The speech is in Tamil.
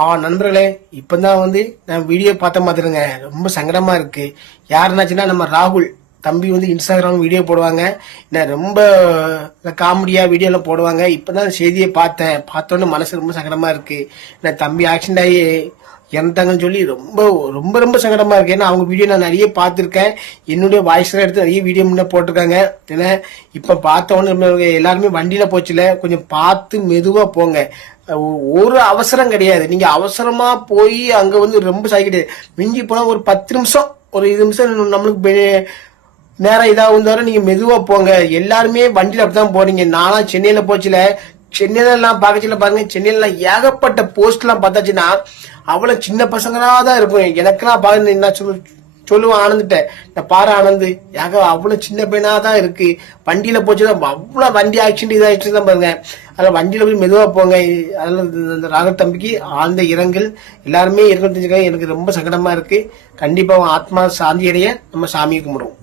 ஆ நண்பர்களே இப்பதான் வந்து நான் வீடியோ பார்த்த மாதிரிங்க. ரொம்ப சங்கடமாக இருக்குது யாருனாச்சுன்னா நம்ம ராகுல் தம்பி வந்து இன்ஸ்டாகிராம் வீடியோ போடுவாங்க. என்ன ரொம்ப காமெடியாக வீடியோலாம் போடுவாங்க. இப்போ தான் செய்தியை பார்த்தேன். பார்த்தோன்னே மனசு ரொம்ப சங்கடமாக இருக்குது என்ன தம்பி ஆக்சிடென்ட் ஆகி இறந்தாங்கன்னு சொல்லி ரொம்ப ரொம்ப ரொம்ப சங்கடமாக இருக்குது ஏன்னா அவங்க வீடியோ நான் நிறைய பார்த்துருக்கேன். என்னுடைய வாய்ஸ்லாம் எடுத்து நிறைய வீடியோ முன்னே போட்டிருக்காங்க. ஏன்னா இப்போ பார்த்தோன்னு எல்லாருமே வண்டியில் போச்சுல. கொஞ்சம் பார்த்து மெதுவாக போங்க. ஒரு அவசரம் கிடையாது. நீங்க அவசரமா போய் அங்க வந்து ரொம்ப சாய்க்கிட்டு மிஞ்சி போனா ஒரு பத்து நிமிஷம் ஒரு இது நிமிஷம் நம்மளுக்கு பெ- நேரம் இதாகும் தவிர நீங்க மெதுவா போங்க. எல்லாருமே வண்டியில அப்படிதான் போறீங்க. நானா சென்னையில போச்சுல சென்னையிலலாம் எல்லாம் பாருங்க சென்னையிலலாம் ஏகப்பட்ட போஸ்ட்லாம் பார்த்தாச்சுன்னா அவ்வளோ சின்ன பசங்களாக தான் இருக்கும் எனக்கெல்லாம் பார்த்து என்ன சொல்லு சொல்லுவான் ஆனந்துட்ட. இந்த பாரு ஆனந்து யாக அவ்வளவு சின்ன பையனாக தான் இருக்கு. வண்டியில போச்சுன்னா அவ்வளவு வண்டி ஆக்சிடென்ட் இதாகிட்டு தான் பாருங்க. அதில் வண்டியில போய் மெதுவா போங்க. அதில் இந்த ராக தம்பிக்கு ஆழ்ந்த இரங்கல். எல்லாருமே இரங்கல் தெரிஞ்சுக்க எனக்கு ரொம்ப சங்கடமா இருக்கு. கண்டிப்பா ஆத்மா சாந்தி அடைய நம்ம சாமியை கும்பிடுவோம்.